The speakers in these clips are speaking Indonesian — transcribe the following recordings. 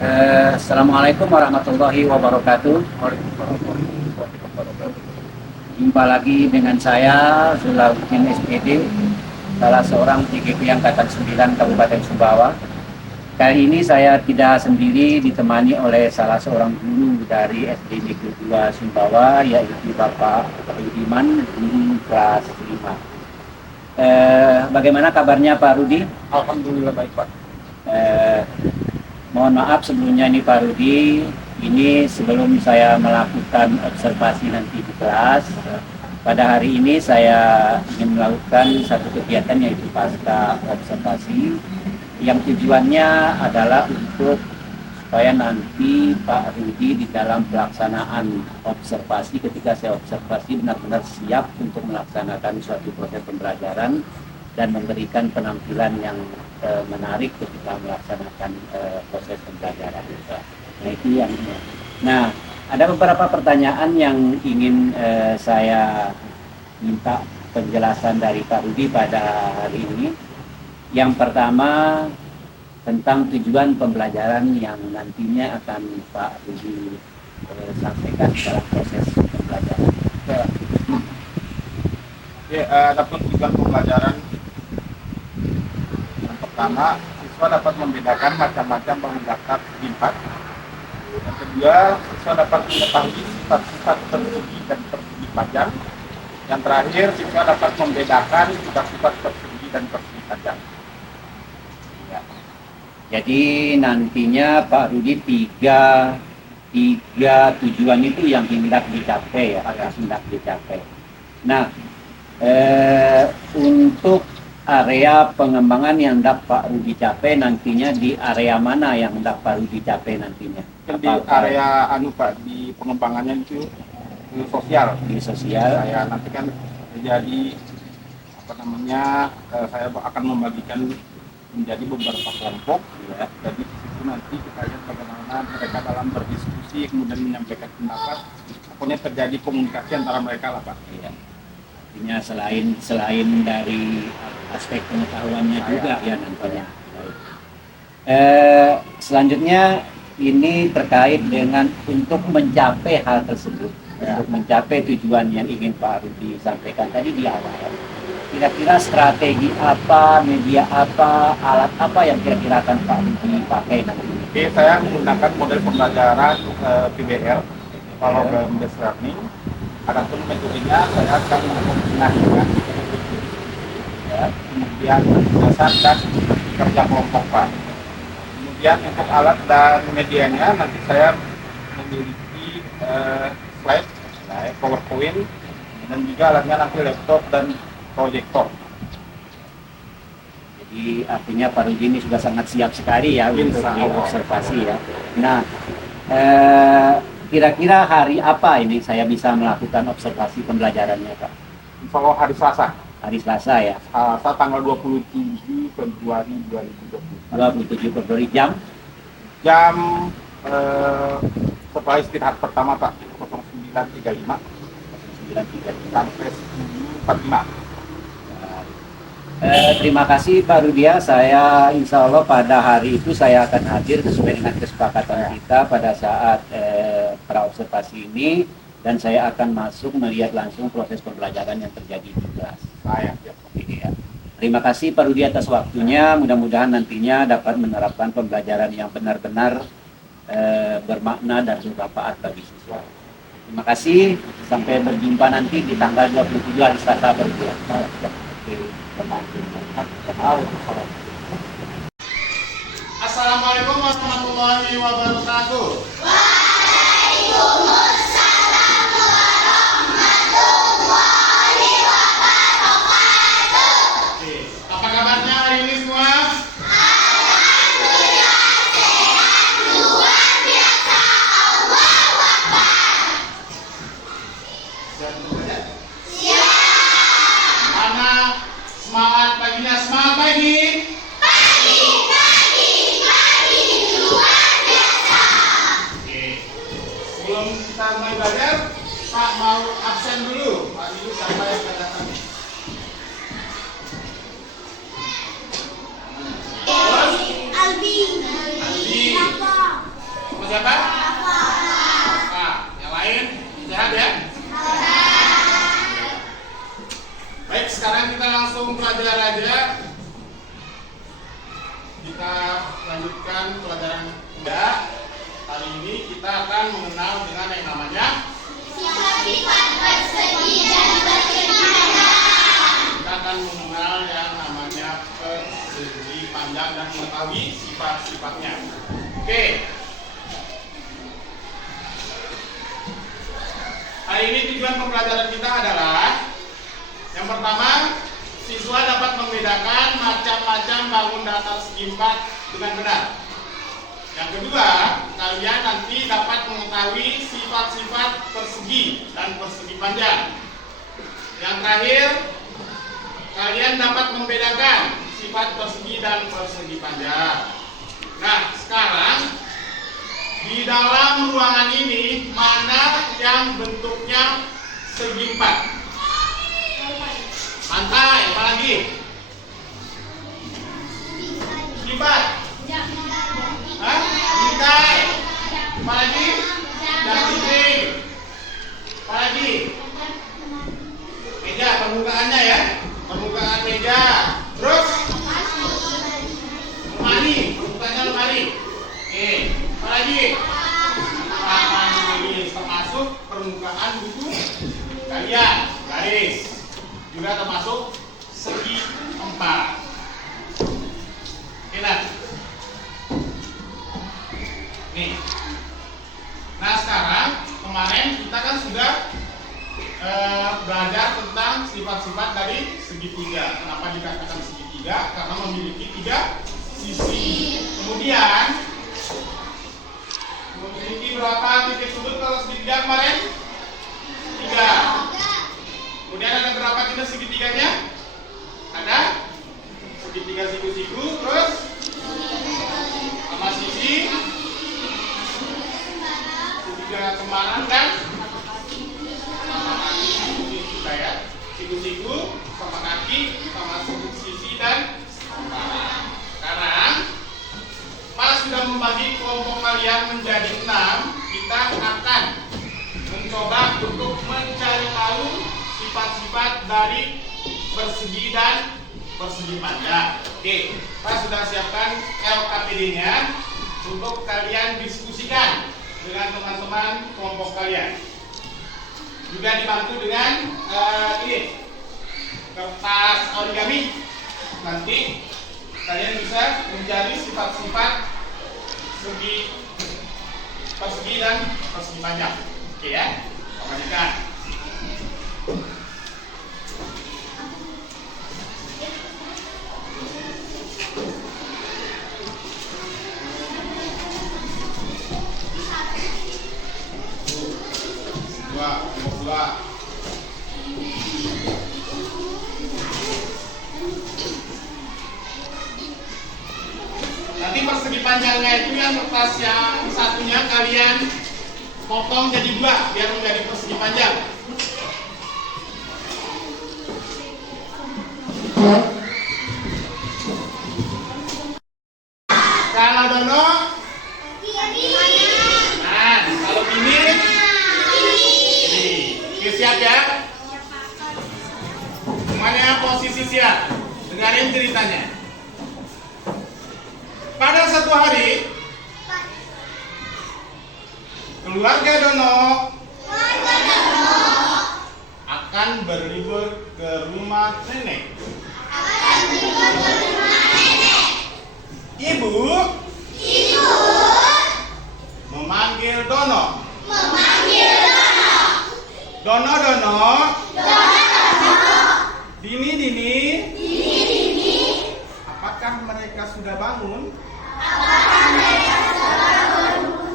Assalamualaikum warahmatullahi wabarakatuh. Jumpa lagi dengan saya Zulauddin SPD, salah seorang TGP Angkatan 9 Kabupaten Sumbawa. Kali ini saya tidak sendiri, ditemani oleh salah seorang guru dari SD Negeri 2 Sumbawa, yaitu Bapak Rudiman, guru kelas 5. Bagaimana kabarnya Pak Rudi? Alhamdulillah baik Pak. Eh, Mohon maaf sebelumnya ini Pak Rudi, ini sebelum saya melakukan observasi nanti di kelas, pada hari ini saya ingin melakukan satu kegiatan yaitu pasca observasi, yang tujuannya adalah untuk supaya nanti Pak Rudi di dalam pelaksanaan observasi, ketika saya observasi benar-benar siap untuk melaksanakan suatu proses pembelajaran dan memberikan penampilan yang menarik ketika melaksanakan proses pembelajaran. Nah itu yang. Nah ada beberapa pertanyaan yang ingin saya minta penjelasan dari Pak Rudi pada hari ini. Yang pertama tentang tujuan pembelajaran yang nantinya akan Pak Rudi sampaikan dalam proses pembelajaran. Adapun tujuan pembelajaran yang pertama, siswa dapat membedakan macam-macam bangun datar limpat. Yang kedua, siswa dapat mengetahui sifat-sifat persegi dan persegi panjang. Yang terakhir, siswa dapat membedakan sifat-sifat persegi dan persegi panjang. Ya. Jadi nantinya Pak Rudi tiga tujuan itu yang hendak dicapai ya, hendak dicapai. Nah, untuk area pengembangan yang hendak Pak Rudi capai nantinya di area mana yang hendak Pak Rudi capai nantinya? Di area Pak, di pengembangannya itu sosial. Di sosial. Saya nanti kan menjadi saya akan membagikan menjadi beberapa kelompok ya. Jadi di situ nanti kita lihat bagaimana mereka dalam berdiskusi kemudian menyampaikan pendapat. Pokoknya terjadi komunikasi antara mereka lah Pak. Ya. Artinya selain dari aspek pengetahuannya juga ya nantinya. Selanjutnya ini terkait dengan untuk mencapai hal tersebut, untuk mencapai tujuan yang ingin Pak Rudi sampaikan tadi di awal. Kira-kira strategi apa, media apa, alat apa yang kira-kira akan Pak Rudi pakai nanti? Oke, saya menggunakan model pembelajaran PBL, Program Based Learning. Adapun metodenya saya akan mengkombinasikan ya, kemudian dasar dan kerja kelompok Pak. Kemudian untuk alat dan medianya nanti saya memiliki slide, PowerPoint, dan juga alatnya nanti laptop dan proyektor. Jadi artinya Pak Rudi ini sudah sangat siap sekali ya untuk diobservasi ya. Nah, kira-kira hari apa ini saya bisa melakukan observasi pembelajarannya Pak? Insya Allah hari Selasa. Hari Selasa ya? Selasa tanggal 27 Februari 2020. 27 Februari jam? Jam setelah istirahat pertama Pak, 09.35 sampai 10.45. Terima kasih Pak Rudia. Saya insya Allah pada hari itu saya akan hadir sesuai dengan kesepakatan kita pada saat praobservasi ini, dan saya akan masuk melihat langsung proses pembelajaran yang terjadi di kelas. Ya. Terima kasih Pak Rudi atas waktunya. Mudah-mudahan nantinya dapat menerapkan pembelajaran yang benar-benar bermakna dan bermanfaat bagi siswa. Terima kasih. Sampai berjumpa nanti di tanggal 27 hari Selasa berbulan. Assalamualaikum warahmatullahi wabarakatuh. Waalaikumsalam warahmatullahi wabarakatuh. Oke, apa kabarnya hari ini semua? Alhamdulillah sehat, luar biasa. Allahu Akbar. Siap. Mana semangat paginya? Semangat pagi. Pagi, luar biasa. Oke. Sebelum kita mulai belajar, Pak mau absen dulu. Pak dulu siapa yang akan datang? Albi. Albi. siapa? Nah, yang lain sehat ya? Baik, sekarang kita langsung belajar aja. Kita lanjutkan pelajaran kita. Kali ini kita akan mengenal dengan yang namanya Sifat-sifat persegi dan persegi panjang. kita akan mengenal yang namanya persegi panjang dan mengetahui sifat-sifatnya. Oke. Hari ini tujuan pembelajaran kita adalah yang pertama, siswa dapat membedakan macam-macam bangun datar segi 4 dengan benar. Yang kedua, kalian nanti dapat mengetahui sifat-sifat persegi dan persegi panjang. Yang terakhir, kalian dapat membedakan sifat persegi dan persegi panjang. Nah, sekarang di dalam ruangan ini mana yang bentuknya segi 4? Pantai, apa lagi? Segi 4. Hah? Bingkai. Apa lagi? Dan dinding. Apa lagi? Meja, permukaannya ya. Permukaan meja. Terus? Lemari, permukaannya lemari. Oke. Apa lagi? Papan tulis, termasuk permukaan buku kalian. Garis. Juga termasuk segi 4. Oke, nah. Nih. Nah, sekarang kemarin kita kan sudah belajar tentang sifat-sifat dari segitiga. Kenapa dikatakan segitiga? Karena memiliki 3 sisi. Kemudian memiliki berapa titik sudut kalau segitiga kemarin? 3. Kemudian ada berapa jenis segitiganya? Ada segitiga siku-siku, terus sama sisi, segitiga kembaran dan juga ya, siku-siku sama kaki sama sisi dan kembaran. Sekarang pas sudah membagi kelompok kalian menjadi 6, kita akan mencoba untuk mencari tahu sifat-sifat dari persegi dan persegi panjang. Oke, Pak sudah siapkan LKPD-nya untuk kalian diskusikan dengan teman-teman kelompok kalian. Juga dibantu dengan ini kertas origami. Nanti kalian bisa mencari sifat-sifat persegi dan persegi panjang. Oke ya, lanjutkan. Dua. Nanti persegi panjangnya itu yang kertas yang satunya kalian potong jadi 2 biar menjadi persegi panjang. Kalau Dono, nah kalau ini, siap ya? Semuanya posisi siap. Dengarin ceritanya. Pada satu hari, keluarga Dono akan berlibur ke rumah nenek. Ibu memanggil Dono. Dono. Dini. Apakah mereka sudah bangun?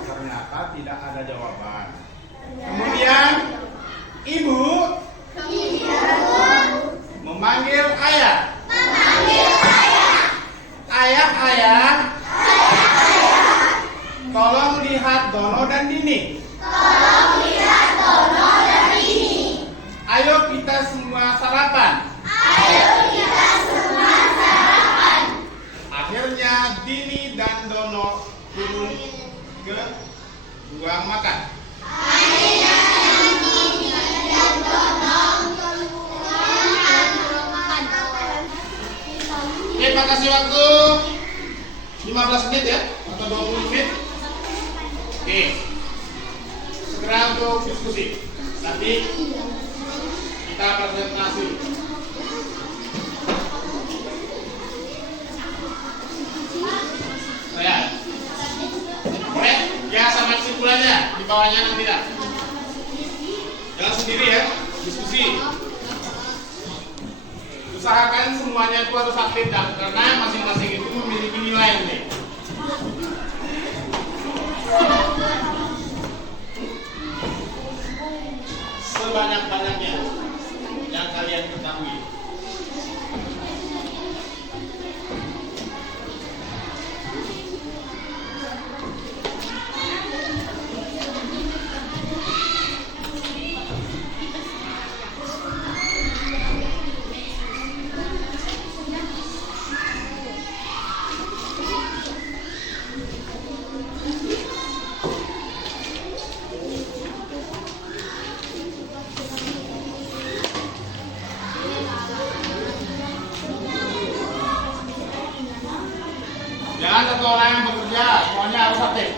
Ternyata tidak ada jawaban. Kemudian ibu memanggil ayah. Ayah, tolong lihat Dono dan Dini. Ayo kita semua sarapan. Akhirnya Dini dan Dono turun ke Ruang makan. Oke, Pak kasih waktu 15 menit ya, atau 20 menit. Oke, segera untuk diskusi. Nanti kita presentasi. Saya, boleh? Ya, sama kesimpulannya di bawahnya nanti dah. Jangan sendiri ya, diskusi. Usahakan semuanya itu harus aktif dan karena masing-masing itu memiliki nilai nih. Sebanyak-banyaknya yang kalian ketahui. Jangan satu orang yang bekerja, semuanya harus aktif.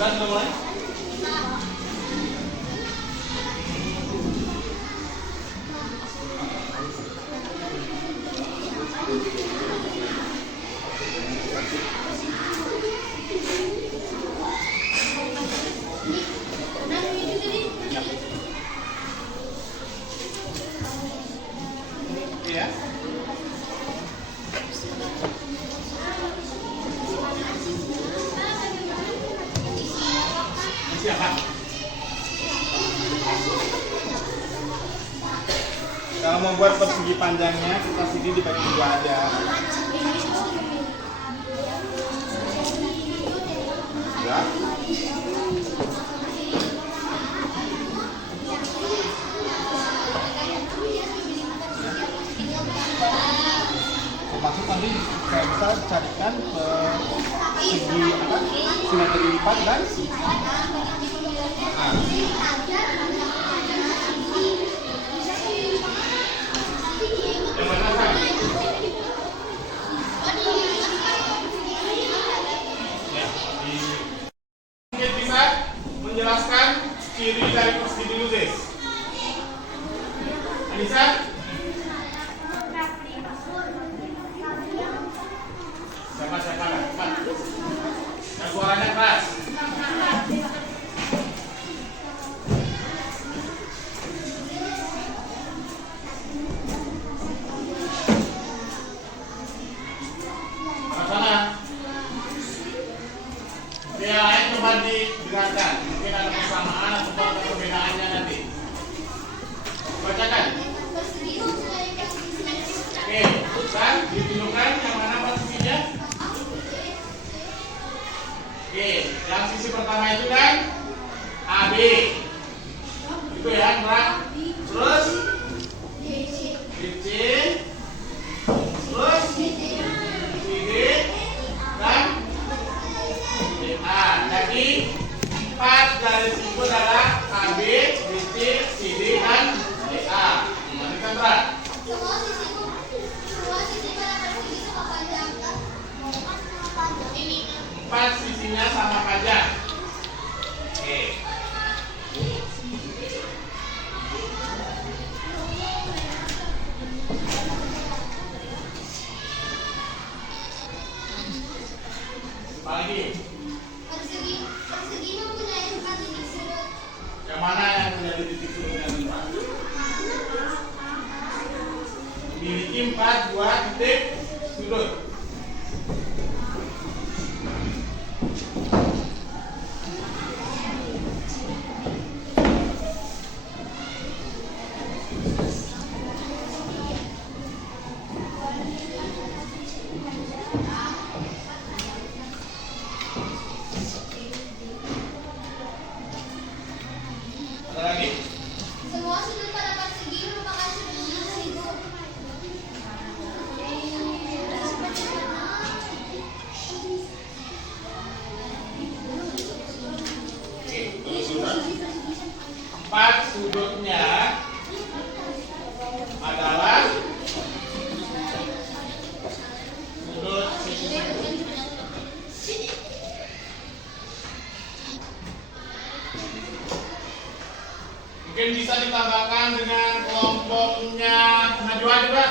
Sudah mulai? Ya. Siapa? Kalau membuat persegi panjangnya, kita sini dibagi dua aja. Ya. Maksud nanti saya bisa carikan segi apa? Simetri lipat dan mungkin bisa menjelaskan ciri dari persegi luzis. Anissa? Siapa? Cepat. Dan suaranya keras. Sana. Yang lain coba didengarkan. Mungkin ada persamaan atau ada perbedaannya nanti. Bacakan. Oke, dan ditunjukkan yang mana posisinya. Oke, yang sisi pertama itu kan AB. Itu ya, gerak. Terus BC. Terus CD dan DA. Jadi 4 garis itu adalah AB, BC, CD dan DA. Perhatikan berat. Empat sisinya sama panjang. Oke. Apalagi? Persegi mempunyai 4 titik sudut. Yang mana yang menjadi titik sudutnya 5? Memiliki 2 titik sudut. Ada lagi? Semua sudut pada persegi merupakan sudut sisiku. Oke, terus sudah. 4 sudutnya adalah sudut siku-siku. Mungkin bisa ditambahkan dengan kelompoknya Najwa juga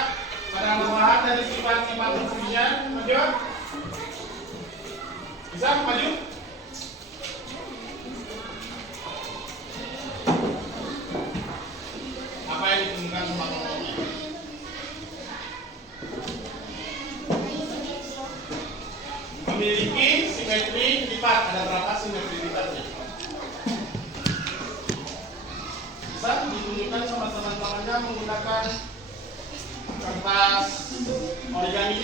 pada bawahan dari sifat-sifat perseginya. Najwa? Bisa maju? Apa yang ditemukan sama kelompoknya? Memiliki simetri lipat. Ada berapa simetri lipatnya? Bisa ditunjukkan sama teman-temannya menggunakan kertas origami.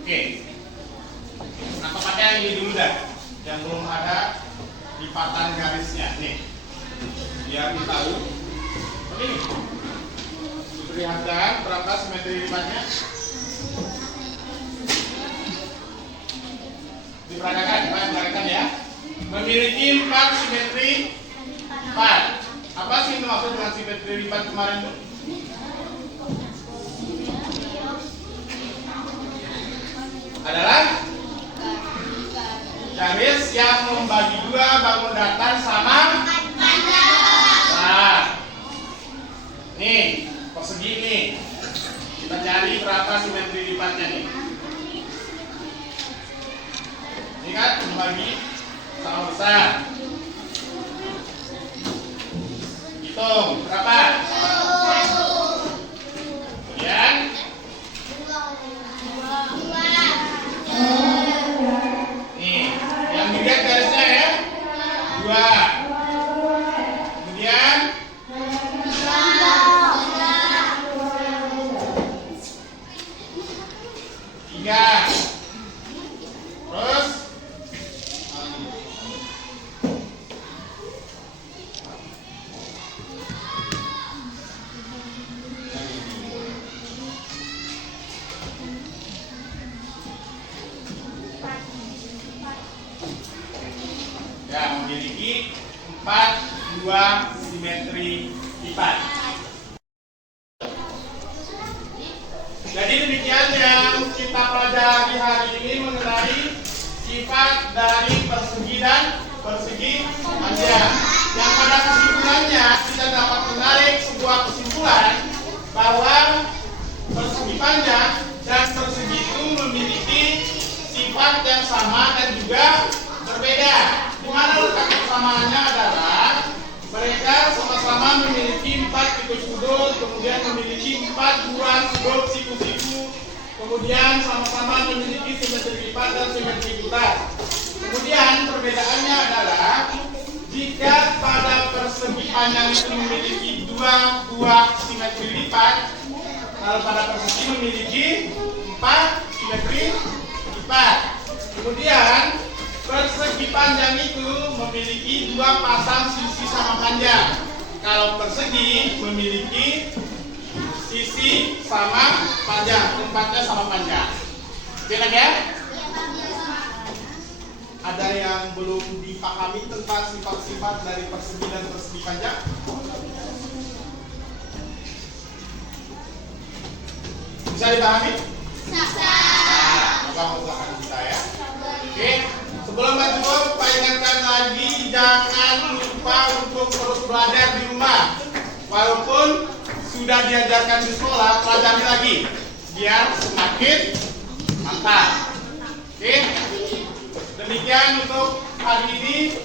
Oke, nah tepatnya yang ini dulu dah, yang belum ada lipatan garisnya nih, biar kita tahu. Ini diperlihatkan berapa simetri lipatnya. Diperagakan ya. Memiliki 4 simetri lipat. Apa sih yang dimaksud dengan simetri lipat kemarin tuh? Adalah garis yang membagi 2 bangun datar sama panjang. Nah, nih persegi nih. Kita cari berapa simetri lipatnya nih. Ini kan membagi sama besar. Hitung berapa? Kemudian nih, yang dilihat garisnya ya 2. Kemudian 3. Terus ya, memiliki 2 simetri lipat. Jadi demikian yang kita pelajari hari ini mengenai sifat dari persegi dan persegi panjang. Yang pada kesimpulannya kita dapat menarik sebuah kesimpulan bahwa persegi panjang dan persegi itu memiliki sifat yang sama dan juga berbeda. Di mana letak kesamaannya adalah mereka sama-sama memiliki 4 titik sudut, kemudian memiliki 4 buah sudut siku-siku, kemudian sama-sama memiliki simetri lipat dan simetri bulat. Kemudian perbedaannya adalah jika pada persegi panjang itu memiliki 2 buah simetri lipat, kalau pada persegi memiliki 4 simetri lipat. Kemudian persegi panjang itu memiliki 2 pasang sisi sama panjang. Kalau persegi memiliki sisi sama panjang, tempatnya sama panjang. Oke ya? Ada yang belum dipahami tentang sifat-sifat dari persegi dan persegi panjang? Bisa dipahami? Bisa. Moga-moga bisa ya. Oke. Sebelum lanjut, Pak ingatkan lagi jangan lupa belajar di rumah. Walaupun sudah diajarkan di sekolah, pelajari lagi biar semakin mantap. Oke, demikian untuk hari ini.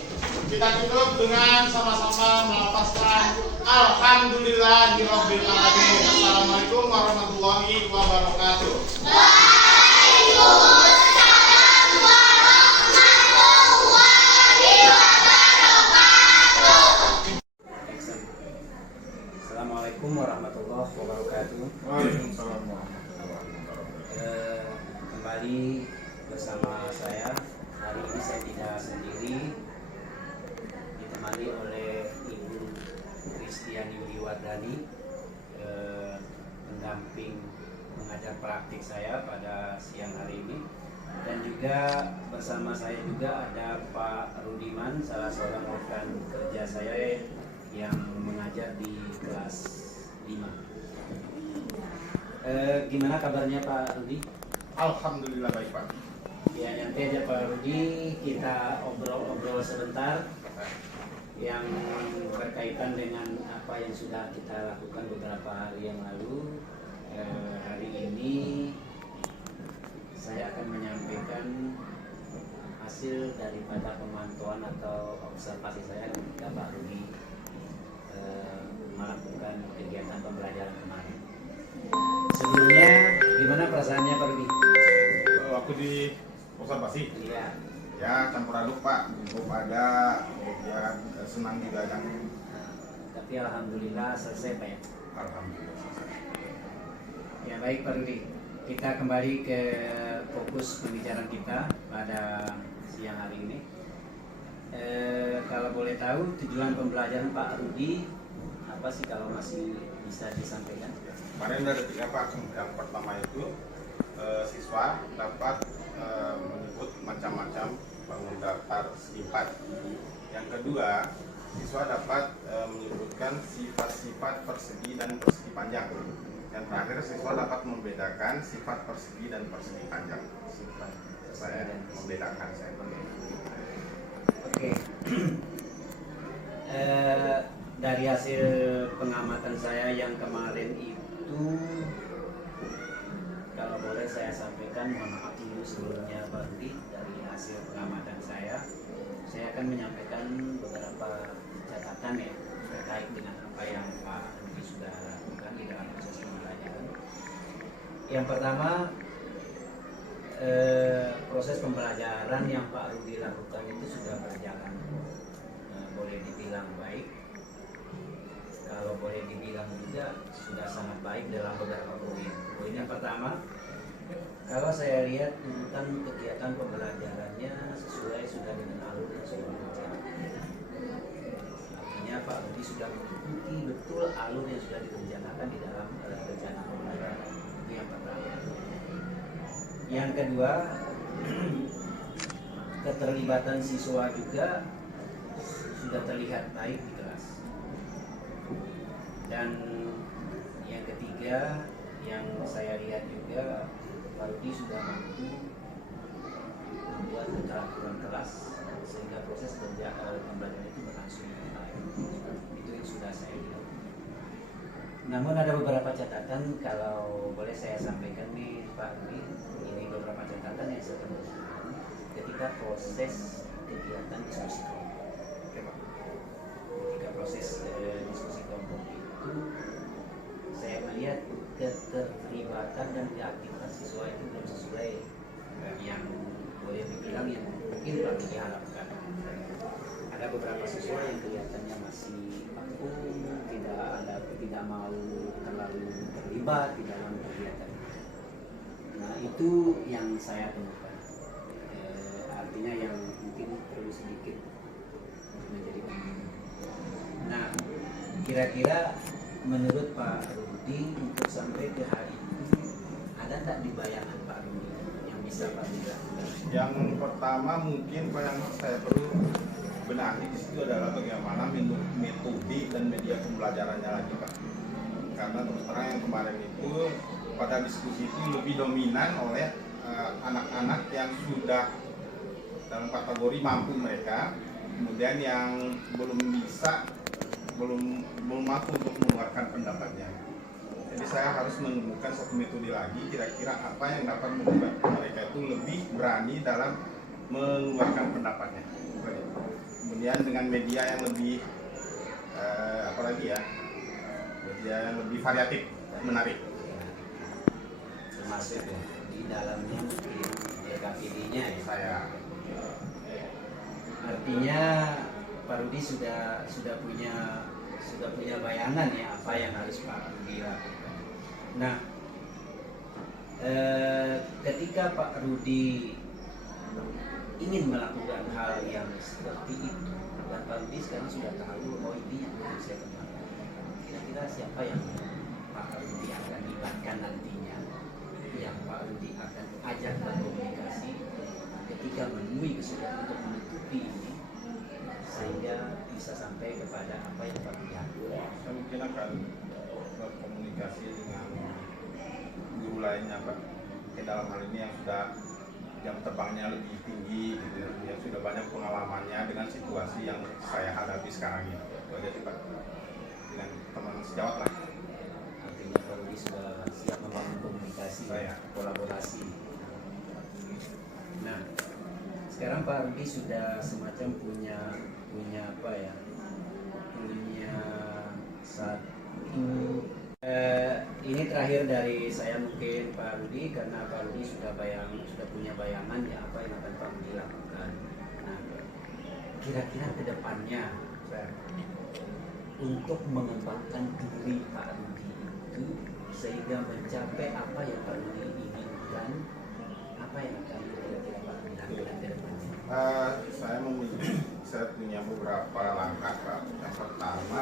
Kita tutup dengan sama-sama melafazkan Alhamdulillahirabbil alamin. Assalamualaikum warahmatullahi wabarakatuh. Waalaikumsalam warahmatullahi wabarakatuh. Assalamualaikum warahmatullahi wabarakatuh. Waalaikumsalam warahmatullahi wabarakatuh. Kembali bersama saya. Hari ini saya tidak sendiri, ditemani oleh Ibu Kristiani Wiwardani, pendamping mengajar praktik saya pada siang hari ini, dan juga bersama saya juga ada Pak Rudiman, salah seorang rekan kerja saya yang mengajar di kelas 5. Gimana kabarnya Pak Rudi? Alhamdulillah baik Pak. Ya, nanti aja Pak Rudi, kita obrol-obrol sebentar yang berkaitan dengan apa yang sudah kita lakukan beberapa hari yang lalu. Hari ini saya akan menyampaikan hasil daripada pemantauan atau observasi saya ketika Pak Rudi melakukan kegiatan pembelajaran kemarin. Sebelumnya, gimana perasaannya Pak Rudi? Waktu di observasi, Iya. ya campur aduk Pak, gugup ada, kemudian senang juga ada. Tapi alhamdulillah selesai Pak ya. Alhamdulillah. Ya baik Pak Rudi, kita kembali ke fokus pembicaraan kita pada siang hari ini. Kalau boleh tahu tujuan pembelajaran Pak Rudi apa sih kalau masih bisa disampaikan? Kemarin ada 3 Pak. Yang pertama itu siswa dapat menyebut macam-macam bangun datar sifat. Yang kedua, siswa dapat menyebutkan sifat-sifat persegi dan persegi panjang. Yang terakhir, siswa dapat membedakan sifat persegi dan persegi panjang. Sifat Saya membedakan saya. Oke. Dari hasil pengamatan saya yang kemarin itu, kalau boleh saya sampaikan, mohon maaf dulu sebelumnya Pak Rudi, dari hasil pengamatan saya akan menyampaikan beberapa catatan ya terkait dengan apa yang Pak Rudi sudah lakukan di dalam proses pembelajaran. Yang pertama, proses pembelajaran yang Pak Rudi lakukan itu sudah berjalan, boleh dibilang baik, kalau boleh dibilang juga sudah sangat baik dalam beberapa poin. Poin yang pertama, kalau saya lihat urutan kegiatan pembelajarannya sesuai sudah dengan alur yang sudah direncanakan. Artinya Pak Rudi sudah mengikuti betul alur yang sudah direncanakan di dalam rencana pembelajaran. Itu yang pertama. Yang kedua, keterlibatan siswa juga sudah terlihat baik di kelas. Dan yang ketiga, yang saya lihat juga Pak Rudi sudah mampu membuat keteraturan kelas sehingga proses pembelajaran itu berlangsung dengan baik. Itu yang sudah saya lihat. Namun ada beberapa catatan, kalau boleh saya sampaikan nih Pak Rudi, ini beberapa catatan yang saya temukan ketika proses kegiatan diskusi kelompok. Ketika proses diskusi kelompok itu, saya melihat keterlibatan dan keaktifan siswa itu belum sesuai yang boleh dibilang yang mungkin Pak Rudi harapkan. Ada beberapa siswa yang kelihatannya masih vakum, tidak mau terlalu terlibat di dalam kegiatan. Nah itu yang saya temukan. Artinya yang mungkin perlu sedikit menjadi penting. Nah kira-kira menurut Pak Rudi untuk sampai ke hari ini ada tak di bayangan Pak Rudi yang bisa Pak Rudi lakukan? Yang pertama mungkin Pak yang saya perlu benahi di situ adalah bagaimana metode dan media pembelajarannya lagi Pak. Karena terus terang yang kemarin itu pada diskusi itu lebih dominan oleh anak-anak yang sudah dalam kategori mampu mereka, kemudian yang belum bisa belum mampu untuk mengeluarkan pendapatnya. Jadi saya harus menemukan satu metode lagi kira-kira apa yang dapat membuat mereka itu lebih berani dalam mengeluarkan pendapatnya. Kemudian dengan media yang lebih apalagi ya, media yang lebih variatif, menarik. Termasuk ya, di dalamnya mungkin KPD-nya ya. Saya Artinya Pak Rudi sudah punya bayangan ya apa yang harus Pak Rudi lakukan. Nah, ketika Pak Rudi ingin melakukan hal yang seperti itu, dan Pak Rudi sekarang sudah tahu oh ini yang harus saya kembangkan. Kira-kira siapa yang Pak Rudi akan libatkan nantinya, yang Pak Rudi akan ajak berkomunikasi ketika menemui kesulitan untuk menutupi ini sehingga bisa sampai kepada apa yang Pak Rudi lakukan. saya mungkin akan berkomunikasi dengan guru lainnya Pak, dalam hal ini yang sudah jam terbangnya lebih tinggi gitu ya, yang sudah banyak pengalamannya dengan situasi yang saya hadapi sekarang ini. Itu aja sih Pak, dengan teman sejawat lah. Artinya Pak Rudi sudah siap membangun komunikasi, Saya. kolaborasi. Nah, sekarang Pak Rudi sudah semacam punya apa ya? Punya satu. Ini terakhir dari saya mungkin Pak Rudi, karena Pak Rudi sudah punya bayangan ya apa yang akan Pak Rudi lakukan. Nah, kira-kira ke depannya untuk mengembangkan diri Pak Rudi itu sehingga mencapai apa yang Pak Rudi inginkan, apa yang akan kira-kira Pak Rudi lakukan ke depannya? Saya punya beberapa langkah Pak. Yang pertama,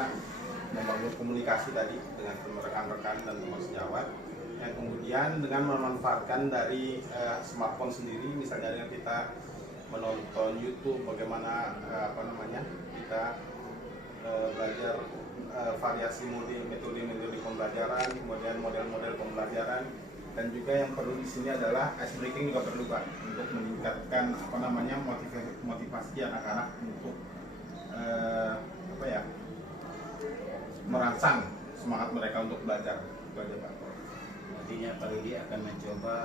membangun komunikasi tadi dengan rekan-rekan dan teman sejawat. Yang kemudian dengan memanfaatkan dari smartphone sendiri, misalnya dengan kita menonton YouTube, bagaimana kita belajar variasi metode pembelajaran, kemudian model-model pembelajaran, dan juga yang perlu di sini adalah ice breaking juga perlu Pak, untuk meningkatkan motivasi anak-anak untuk merangsang semangat mereka untuk belajar. Itu aja Pak. Artinya Pak Rudi akan mencoba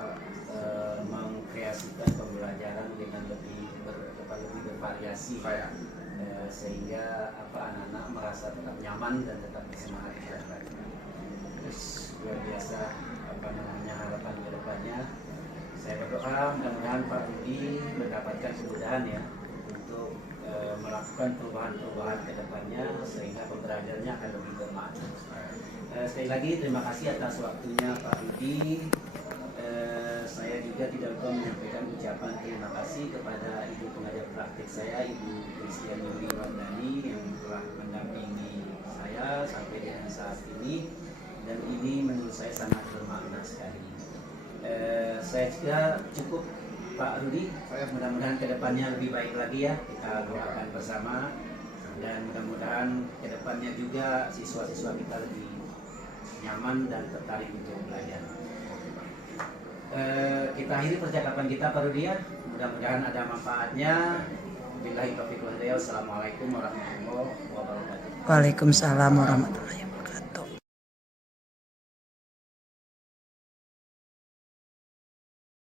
mengkreasikan pembelajaran dengan lebih bervariasi. Saya. Sehingga anak-anak merasa tetap nyaman dan tetap bersemangat belajar. Terus luar biasa harapan ke depannya. Saya berdoa mudah-mudahan Pak Rudi mendapatkan kemudahan ya untuk melakukan perubahan-perubahan ke depannya sehingga pembelajarannya akan lebih bermakna. Sekali lagi terima kasih atas waktunya Pak Rudi. Saya juga tidak lupa menyampaikan ucapan terima kasih kepada Ibu pengajar praktik saya, Ibu Kristiani Wardani yang telah mendampingi saya sampai dengan saat ini, dan ini menurut saya sangat bermakna sekali. Saya juga cukup Pak Rudi, mudah-mudahan kedepannya lebih baik lagi ya, kita doakan bersama, dan mudah-mudahan kedepannya juga siswa-siswa kita lebih nyaman dan tertarik untuk belajar. Kita akhiri percakapan kita Pak Rudi ya, mudah-mudahan ada manfaatnya. Billahi taufiq wal hidayah. Assalamualaikum warahmatullahi wabarakatuh. Waalaikumsalam warahmatullahi wabarakatuh.